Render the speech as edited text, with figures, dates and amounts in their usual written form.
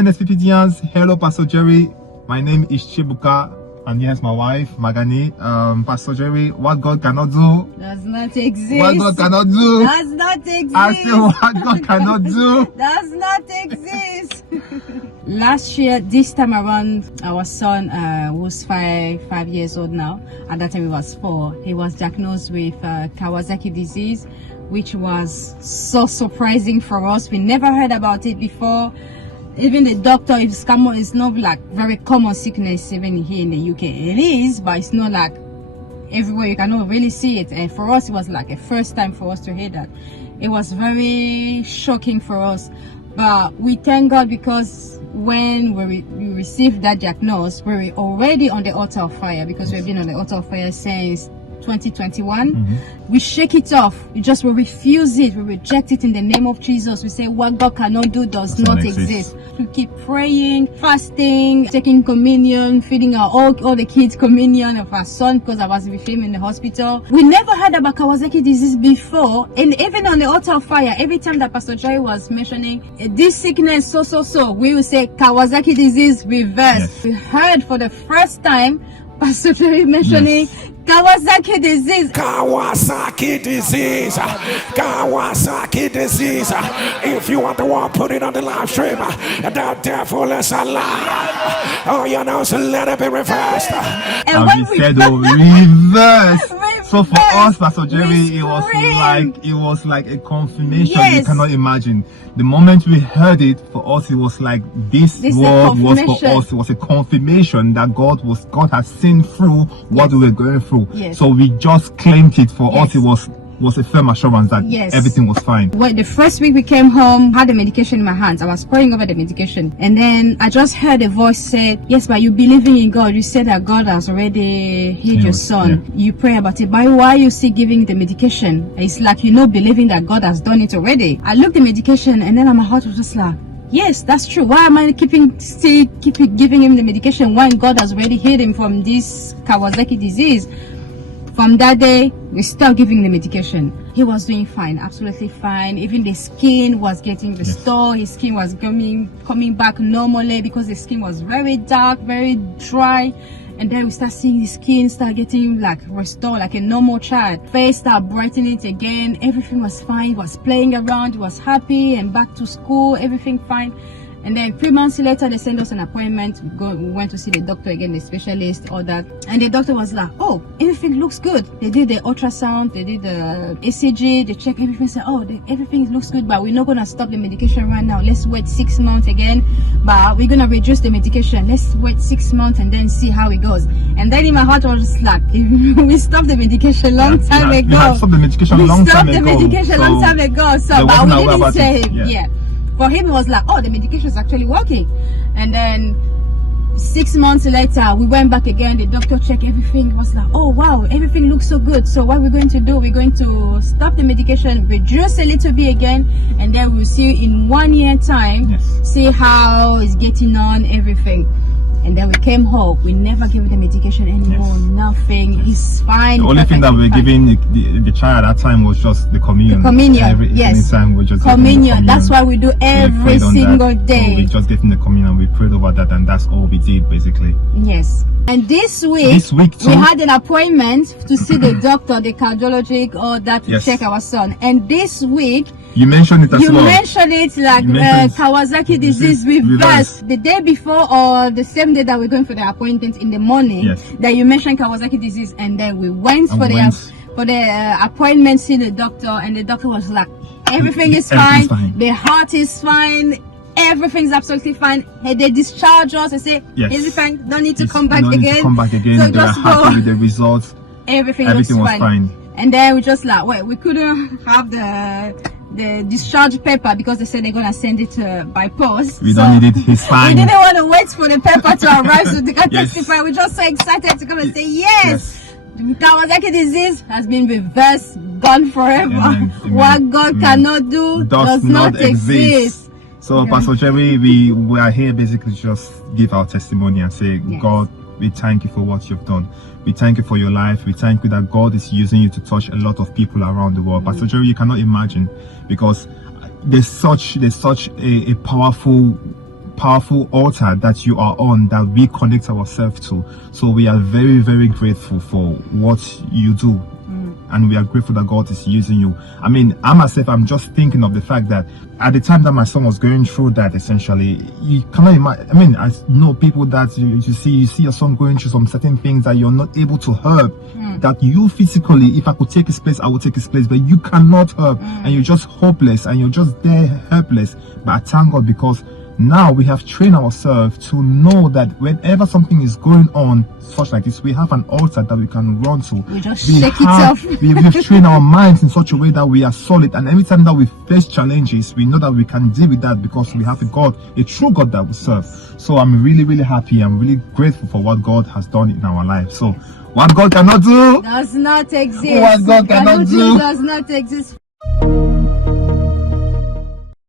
NSPPDians, hello Pastor Jerry. My name is Chibuka, and here's my wife, Magani. Pastor Jerry, what God cannot do does not exist. What God cannot do does not exist. I say what God cannot do does not exist. Last year, this time around, our son was five years old now. At that time, he was 4. He was diagnosed with Kawasaki disease, which was so surprising for us. We never heard about it before. Even the doctor, it's not like very common sickness even here in the UK. It is, but it's not like everywhere you cannot really see it. And for us, it was like a first time for us to hear that. It was very shocking for us. But we thank God, because when we received that diagnosis, we were already on the altar of fire, because we've been on the altar of fire since 2021. We shake it off. We refuse it. We reject it in the name of Jesus. We say what God cannot do does not exist. We keep praying, fasting, taking communion, feeding all the kids communion of our son, because I was with him in the hospital. We never heard about Kawasaki disease before, and even on the altar of fire, every time that Pastor Jerry was mentioning this sickness, we will say Kawasaki disease reverse. Yes. We heard for the first time Pastor Jerry mentioning Kawasaki disease. Kawasaki disease. Kawasaki disease. If you want the one, put it on the live stream. The devil is alive. Oh, you know, so let it be reversed. And when we said reverse. So for us, Pastor Jerry, it was like a confirmation. Yes. You cannot imagine. The moment we heard it, for us, it was like this word was for us. It was a confirmation that God had seen through what we were going through. Yes. So we just claimed it. For us, it was a firm assurance that everything was fine. Well, the first week we came home, had the medication in my hands. I was praying over the medication, and then I just heard a voice said, "Yes, but you believing in God. You said that God has already healed your son. Yeah. You pray about it. But why are you still giving the medication? It's like believing that God has done it already." I looked at the medication, and then my heart was just like, yes, that's true. Why am I keep giving him the medication when God has already healed him from this Kawasaki disease? From that day, we stopped giving the medication. He was doing fine, absolutely fine. Even the skin was getting restored. His skin was coming back normally, because the skin was very dark, very dry. And then we start seeing his skin start getting like restored, like a normal child. Face start brightening it again. Everything was fine. He was playing around. He was happy and back to school. Everything fine. And then 3 months later, they sent us an appointment. We went to see the doctor again, the specialist, all that. And the doctor was like, "Oh, everything looks good." They did the ultrasound, they did the ECG, they checked everything, said, "Oh, everything looks good, but we're not going to stop the medication right now. Let's wait 6 months again, but we're going to reduce the medication. Let's wait 6 months and then see how it goes." And then in my heart, I was just like, we stopped the medication long time ago. We stopped the medication long time ago. So, but we didn't say it. For him, it was like, oh, the medication is actually working. And then 6 months later, we went back again. The doctor checked everything. It was like, oh, wow, everything looks so good. So what we're going to do, we're going to stop the medication, reduce a little bit again, and then we'll see in 1 year time, see how it's getting on, everything. And then we came home. We never gave the medication anymore. Nothing. He's fine. The only thing that we were giving the child at that time was just the communion. Anytime we just communion. That's why we do every single day. So we just gave him the communion. We prayed over that, and that's all we did basically. Yes. And this week too, we had an appointment to see the doctor, the cardiologist, all that, to check our son. And this week, you mentioned it as well. You mentioned it like Kawasaki disease reverse. The day before, or the same day that we're going for the appointment in the morning, that you mentioned Kawasaki disease, and then we went for the appointment, see the doctor, and the doctor was like, everything is fine. The heart is fine. Everything's absolutely fine. And they discharge us. They say, everything fine. Don't need to come back again. So just happy with the results. Everything was fine. And then we just like, wait, we couldn't have the discharge paper, because they said they're gonna send it by post. We don't need it. He's fine. We didn't want to wait for the paper to arrive so they can testify. We're just so excited to come and say Kawasaki disease has been reversed, gone forever. Amen. What God cannot do does not exist. So Pastor Jerry, we are here basically to just give our testimony and say, God, we thank you for what you've done. We thank you for your life. We thank you that God is using you to touch a lot of people around the world. Pastor Jerry, you cannot imagine, because there's such a powerful powerful altar that you are on, that we connect ourselves to. So we are very, very grateful for what you do. And we are grateful that God is using you. I mean, I myself, I'm just thinking of the fact that at the time that my son was going through that, essentially, you cannot imagine. I mean, I know people that you see your son going through some certain things that you're not able to help. That you physically, if I could take his place, I would take his place, but you cannot help, and you're just hopeless, and you're just there helpless. But I thank God, because now we have trained ourselves to know that whenever something is going on, such like this, we have an altar that we can run to. We just shake it off. We've trained our minds in such a way that we are solid, and every time that we face challenges, we know that we can deal with that because we have a God, a true God that we serve. So I'm really, really happy. I'm really grateful for what God has done in our life. So what God cannot do does not exist. What God cannot do does not exist.